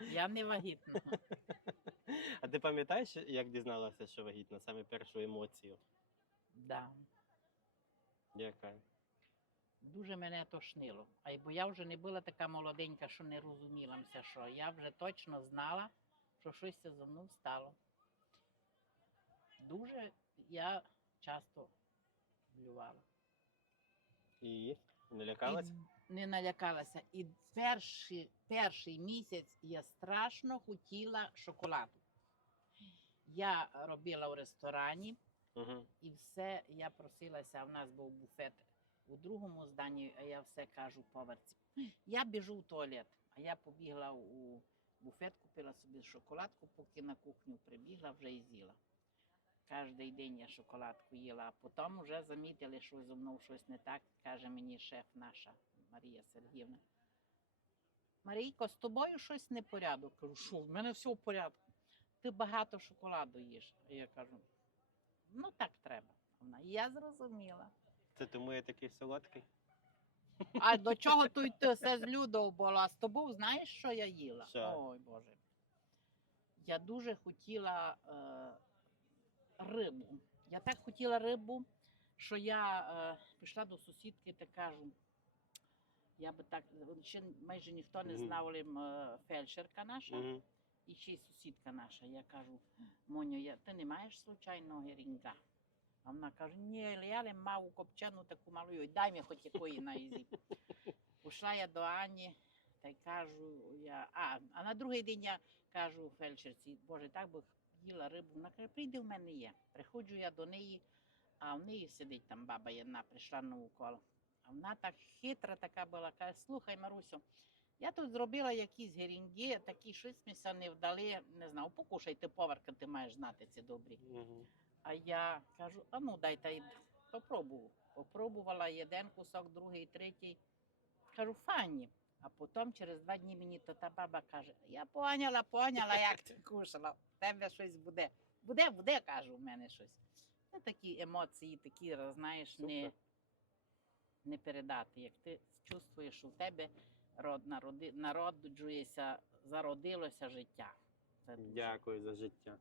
Я не вагітна. А ти пам'ятаєш, як дізналася, що вагітна, саме першу емоцію? Да. Яка? Дуже мене тошнило. А й бо я вже не була така молоденька, що не розумілася, що я вже точно знала, що щось зі мною стало. Дуже я часто блювала. І не лякалась? І не налякалася. І перший, перший місяць я страшно хотіла шоколаду. Я робила в ресторані, Угу. і все я просилася. У нас був буфет у другому зданні, а я все кажу поверці. Я біжу в туалет, а я побігла у буфет, купила собі шоколадку, поки на кухню прибігла, вже і з'їла. Кожний день я шоколадку їла, а потім вже замітили, що зі мною щось не так, каже мені шеф наша Марія Сергіївна. Марійко, з тобою щось не порядок. Кажу, що в мене все в порядку. Ти багато шоколаду їш. А я кажу, ну так треба. Вона, я зрозуміла. Це тому я такий солодкий. А до чого тут все з людою було? А з тобою знаєш, що я їла? Що? Ой Боже. Я дуже хотіла е, рибу. Я так хотіла рибу, що я е, пішла до сусідки та кажу. Я би так, ще майже ніхто не знав, лим, е, фельдшерка наша і ще й сусідка наша. Я кажу, Моню, я, ти не маєш случайно герінга? А вона каже, ні, я не мав копчену таку малу, «Ой, дай мені хоч якої на ізі. Пішла я до Ані та й кажу, я, а, а на другий день я кажу фельдшерці, боже, так би їла рибу. Вона каже, прийди в мене є. Приходжу я до неї, а в неї сидить там баба jedna, прийшла на укол. А вона так хитра така була, каже, слухай, Марусю, я тут зробила якісь герінги, такі щось мися не вдали, не знаю, покушай ти поварка, ти маєш знати ці добрі. Угу. А я кажу, а ну дай та й попробую. Попробувала один кусок, другий, третій. Кажу, фані. А потім через два дні мені то та баба каже: Я поняла, поняла, як ти кушала. В тебе щось буде. Буде, буде, кажу, у мене щось. Це такі емоції, такі, знаєш, не, не передати. Як ти чувствуєш, що в тебе род, народи, народжується, зародилося життя. Це Дякую за життя.